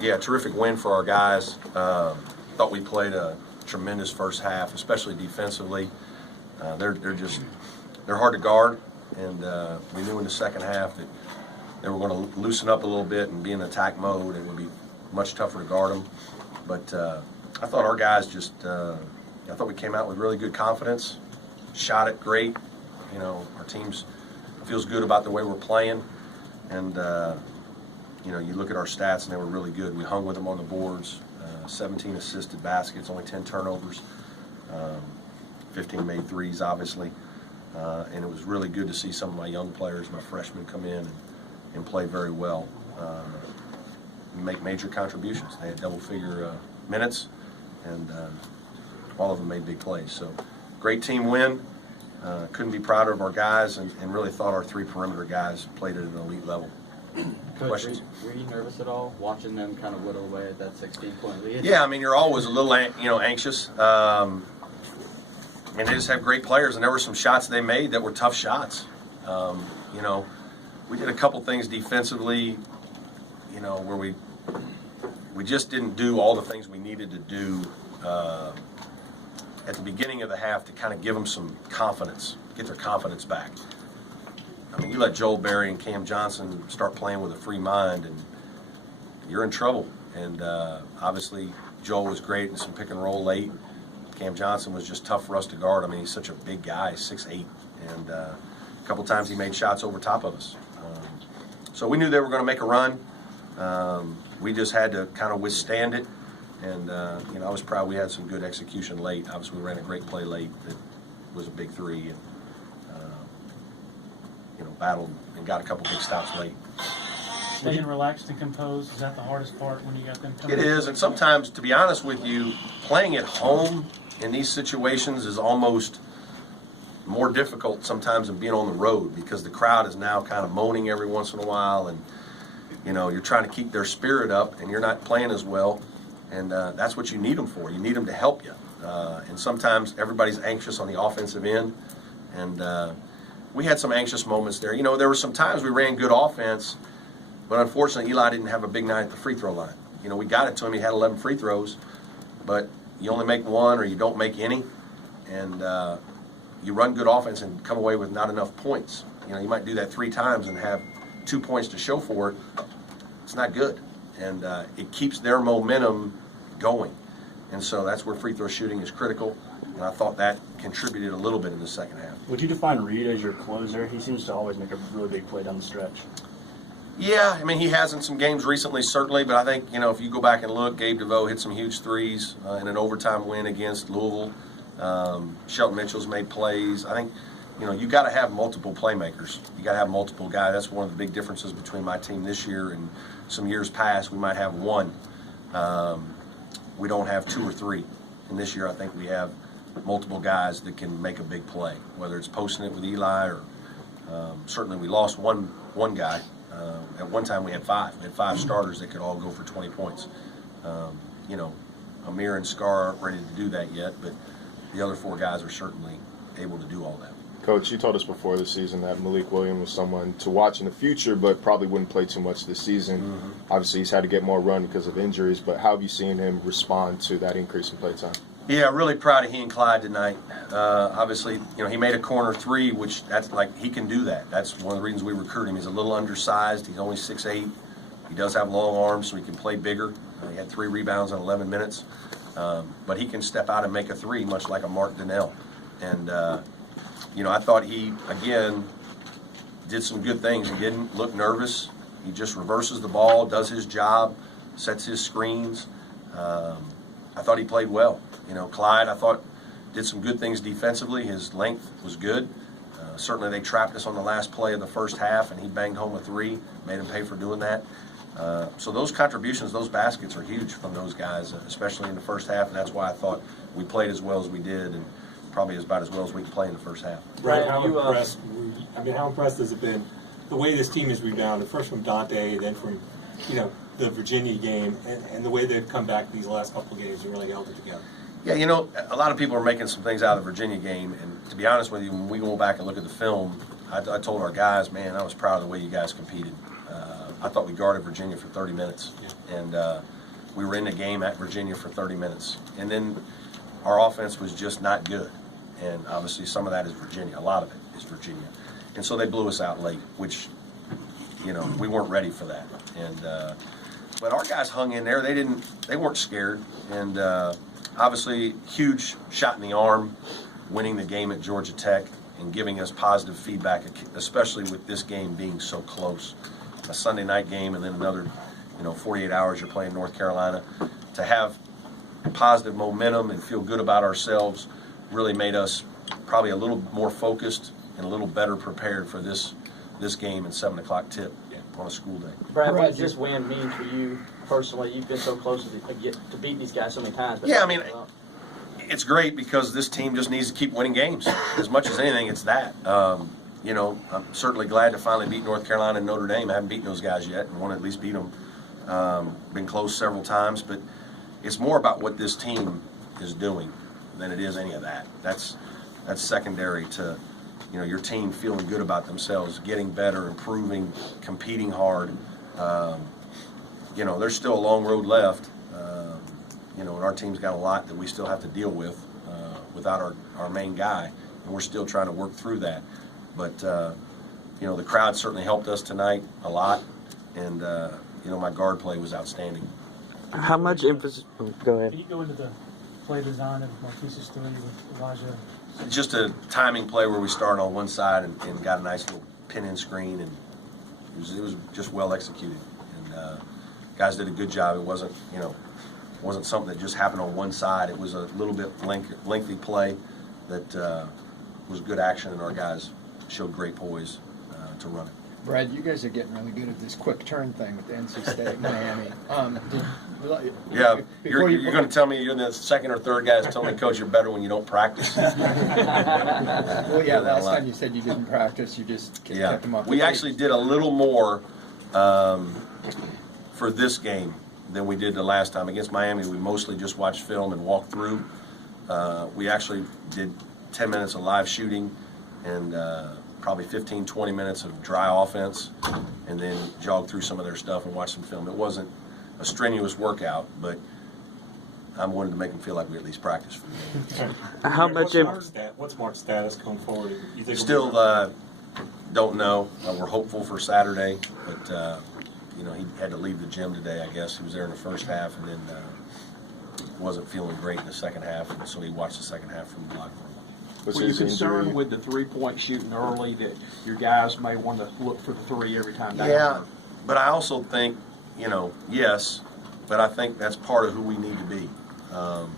Yeah, terrific win for our guys. Thought we played a tremendous first half, especially defensively. They're hard to guard, and we knew in the second half that they were going to loosen up a little bit and be in attack mode, and it would be much tougher to guard them. But I thought our guys I thought we came out with really good confidence, shot it great. You know, our teams feels good about the way we're playing, and you know, you look at our stats and they were really good. We hung with them on the boards, 17 assisted baskets, only 10 turnovers, 15 made threes, obviously, and it was really good to see some of my young players, my freshmen, come in and play very well, make major contributions. They had double-figure minutes, and all of them made big plays. So, great team win. Couldn't be prouder of our guys, and really thought our three perimeter guys played at an elite level. Coach, were you nervous at all watching them kind of whittle away at that 16-point lead? Yeah, I mean, you're always a little, anxious. And they just have great players, and there were some shots they made that were tough shots. You know, we did a couple things defensively, you know, where we just didn't do all the things we needed to do at the beginning of the half to kind of give them some confidence, get their confidence back. I mean, you let Joel Berry and Cam Johnson start playing with a free mind, and you're in trouble. And obviously, Joel was great in some pick and roll late. Cam Johnson was just tough for us to guard. I mean, he's such a big guy, 6'8", and a couple times he made shots over top of us. So we knew they were going to make a run. We just had to kind of withstand it. And, you know, I was proud we had some good execution late. Obviously, we ran a great play late that was a big three, and, you know, battled and got a couple big stops late. Staying relaxed and composed, is that the hardest part when you got them coming? It is, and sometimes, to be honest with you, playing at home in these situations is almost more difficult sometimes than being on the road, because the crowd is now kind of moaning every once in a while, and, you know, you're trying to keep their spirit up, and you're not playing as well. And that's what you need them for. You need them to help you. And sometimes everybody's anxious on the offensive end. And we had some anxious moments there. You know, there were some times we ran good offense, but unfortunately Eli didn't have a big night at the free throw line. You know, we got it to him. He had 11 free throws, but you only make one or you don't make any. And you run good offense and come away with not enough points. You know, you might do that 3 times and have 2 points to show for it. It's not good. And it keeps their momentum going. And so that's where free throw shooting is critical. And I thought that contributed a little bit in the second half. Would you define Reed as your closer? He seems to always make a really big play down the stretch. Yeah, I mean, he has in some games recently, certainly. But I think, you know, if you go back and look, Gabe DeVoe hit some huge threes in an overtime win against Louisville. Shelton Mitchell's made plays. I think, you know, you got to have multiple playmakers. You got to have multiple guys. That's one of the big differences between my team this year and some years past. We might have one. We don't have 2 or 3. And this year I think we have multiple guys that can make a big play, whether it's posting it with Eli or certainly we lost one guy. At one time we had 5. We had 5 starters that could all go for 20 points. You know, Amir and Scar aren't ready to do that yet, but the other 4 guys are certainly able to do all that. Coach, you told us before the season that Malik Williams was someone to watch in the future, but probably wouldn't play too much this season. Mm-hmm. Obviously, he's had to get more run because of injuries, but how have you seen him respond to that increase in play time? Yeah, really proud of he and Clyde tonight. Obviously, you know, he made a corner 3, which that's like he can do that. That's one of the reasons we recruit him. He's a little undersized. He's only 6'8". He does have long arms, so he can play bigger. He had 3 rebounds in 11 minutes. But he can step out and make a 3, much like a Mark Donnell. And, you know, I thought he, again, did some good things. He didn't look nervous. He just reverses the ball, does his job, sets his screens. I thought he played well. You know, Clyde, I thought, did some good things defensively. His length was good. Certainly they trapped us on the last play of the first half, and he banged home a 3, made him pay for doing that. So those contributions, those baskets are huge from those guys, especially in the first half, and that's why I thought we played as well as we did, and probably about as well as we can play in the first half. Brad, how impressed has it been the way this team has rebounded, first from Dante, then from, you know, the Virginia game, and the way they've come back these last couple of games and really held it together? Yeah, you know, a lot of people are making some things out of the Virginia game, and to be honest with you, when we go back and look at the film, I told our guys, man, I was proud of the way you guys competed. I thought we guarded Virginia for 30 minutes. And we were in the game at Virginia for 30 minutes. And then our offense was just not good. And obviously some of that is Virginia. A lot of it is Virginia. And so they blew us out late, which, you know, we weren't ready for that. And but our guys hung in there. They weren't scared. And obviously huge shot in the arm, winning the game at Georgia Tech and giving us positive feedback, especially with this game being so close. A Sunday night game and then another, 48 hours you're playing North Carolina. To have positive momentum and feel good about ourselves really made us probably a little more focused and a little better prepared for this game and 7 o'clock tip on a school day. Brad, what does this win mean for you personally? You've been so close to beat these guys so many times. But Yeah, I mean, it's great because this team just needs to keep winning games. As much as anything, it's that. I'm certainly glad to finally beat North Carolina and Notre Dame. I haven't beaten those guys yet and want to at least beat them. Been close several times, but it's more about what this team is doing than it is any of that. That's secondary to, your team feeling good about themselves, getting better, improving, competing hard. There's still a long road left. And our team's got a lot that we still have to deal with without our main guy, and we're still trying to work through that. But the crowd certainly helped us tonight a lot, and my guard play was outstanding. How much emphasis? Go ahead. Can you go into the play design of Mathis' 3 with Elijah? Just a timing play where we started on one side and got a nice little pin-in screen, and it was just well executed. And guys did a good job. It wasn't something that just happened on one side. It was a little bit lengthy play that was good action, and our guys showed great poise to run it. Brad, you guys are getting really good at this quick turn thing with the NC State Miami. Yeah, you're going to tell me you're the second or third guy that's telling me, Coach, you're better when you don't practice. Well, yeah, last time you said you didn't practice, you just kept them up. We actually did a little more for this game than we did the last time. Against Miami, we mostly just watched film and walked through. We actually did 10 minutes of live shooting and probably 15, 20 minutes of dry offense, and then jogged through some of their stuff and watched some film. It wasn't a strenuous workout, but I wanted to make them feel like we at least practiced. How much? What's Mark's status going forward? You think Still don't know. We're hopeful for Saturday, but he had to leave the gym today, I guess. He was there in the first half and then wasn't feeling great in the second half, and so he watched the second half from the locker room. Were you concerned with the three-point shooting early that your guys may want to look for the three every time down? Yeah, but I also think, yes, but I think that's part of who we need to be. And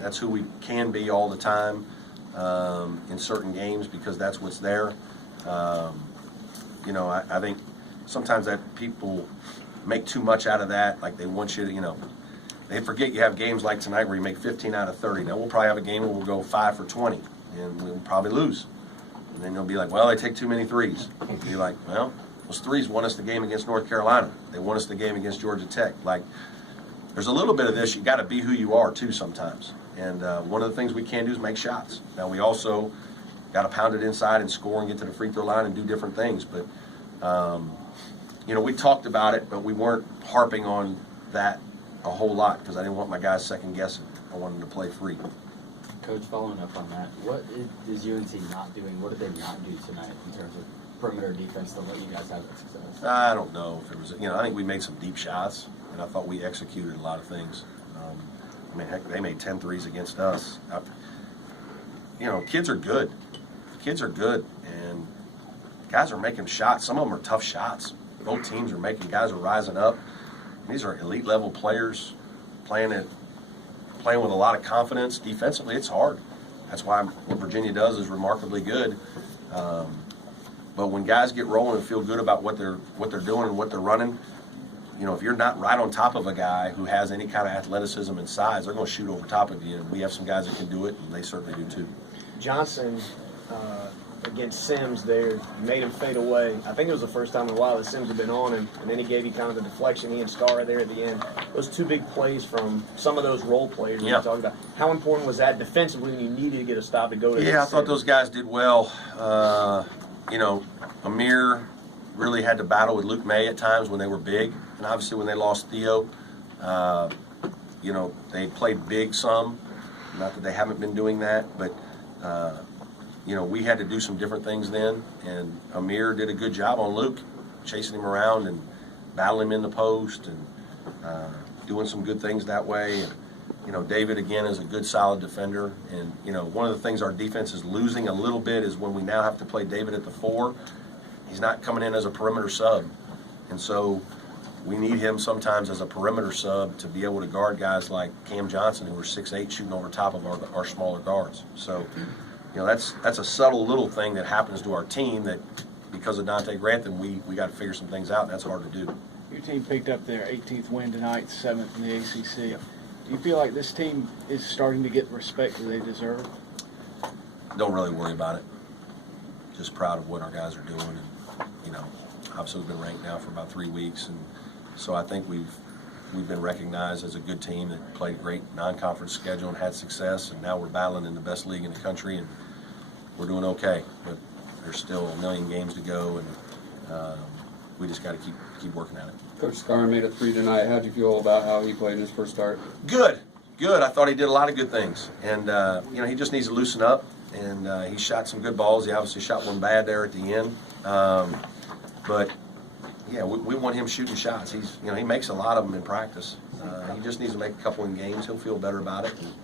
that's who we can be all the time in certain games because that's what's there. I think sometimes that people make too much out of that, like they want you to, they forget you have games like tonight where you make 15 out of 30. Now we'll probably have a game where we'll go 5 for 20, and we'll probably lose. And then they'll be like, well, they take too many threes. And be like, well, those threes won us the game against North Carolina. They won us the game against Georgia Tech. Like, there's a little bit of this. You got to be who you are too sometimes. And one of the things we can do is make shots. Now we also got to pound it inside and score and get to the free throw line and do different things. But we talked about it, but we weren't harping on that a whole lot because I didn't want my guys second guessing. I wanted to play free. Coach, following up on that, what is UNC not doing? What did they not do tonight in terms of perimeter defense to let you guys have that success? I don't know if it was, I think we made some deep shots, and I thought we executed a lot of things. Heck, they made 10 threes against us. Kids are good. Kids are good, and guys are making shots. Some of them are tough shots. Both teams are making, guys are rising up. These are elite level players playing with a lot of confidence. Defensively, it's hard. That's why what Virginia does is remarkably good. But when guys get rolling and feel good about what they're doing and what they're running, if you're not right on top of a guy who has any kind of athleticism and size, they're going to shoot over top of you. And we have some guys that can do it, and they certainly do too. Johnson against Sims there, made him fade away. I think it was the first time in a while that Sims had been on him, and then he gave you kind of the deflection. He and Scar there at the end. Those two big plays from some of those role players we were talking about. How important was that defensively when you needed to get a stop to go to? Yeah, I thought those guys did well. Amir really had to battle with Luke May at times when they were big, and obviously when they lost Theo, you know, they played big some. Not that they haven't been doing that, but you know, we had to do some different things then, and Amir did a good job on Luke, chasing him around and battling him in the post and doing some good things that way. And, you know, David, again, is a good, solid defender. And, you know, one of the things our defense is losing a little bit is when we now have to play David at the 4, he's not coming in as a perimeter sub. And so we need him sometimes as a perimeter sub to be able to guard guys like Cam Johnson, who are 6'8", shooting over top of our smaller guards. So, you know, that's a subtle little thing that happens to our team that because of Dante Grantham, we got to figure some things out, and that's hard to do. Your team picked up their 18th win tonight, 7th in the ACC. Do you feel like this team is starting to get the respect that they deserve? Don't really worry about it. Just proud of what our guys are doing, and you know, obviously we've been ranked now for about 3 weeks, and so I think we've been recognized as a good team that played a great non-conference schedule and had success, and now we're battling in the best league in the country, and we're doing okay. But there's still a million games to go, and we just got to keep working at it. Coach Scar made a 3 tonight. How'd you feel about how he played in his first start? Good. I thought he did a lot of good things, and you know, he just needs to loosen up. And he shot some good balls. He obviously shot one bad there at the end, but yeah, we want him shooting shots. He makes a lot of them in practice. He just needs to make a couple in games. He'll feel better about it. And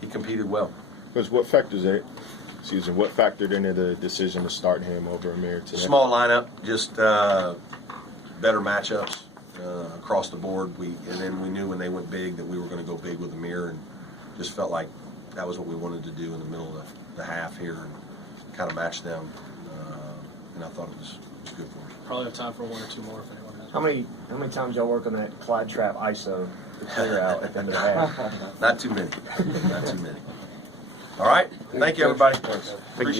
he competed well. Because what factored into the decision to start him over Amir today? Small lineup, just better matchups across the board. And then we knew when they went big that we were going to go big with Amir, and just felt like that was what we wanted to do in the middle of the half here and kind of match them. And I thought it was good for us. Probably have time for 1 or 2 more if anyone has. How many times y'all work on that Clyde Trap ISO to clear out at the end of the half? Not too many. Not too many. All right. Thank you, everybody. Thank you.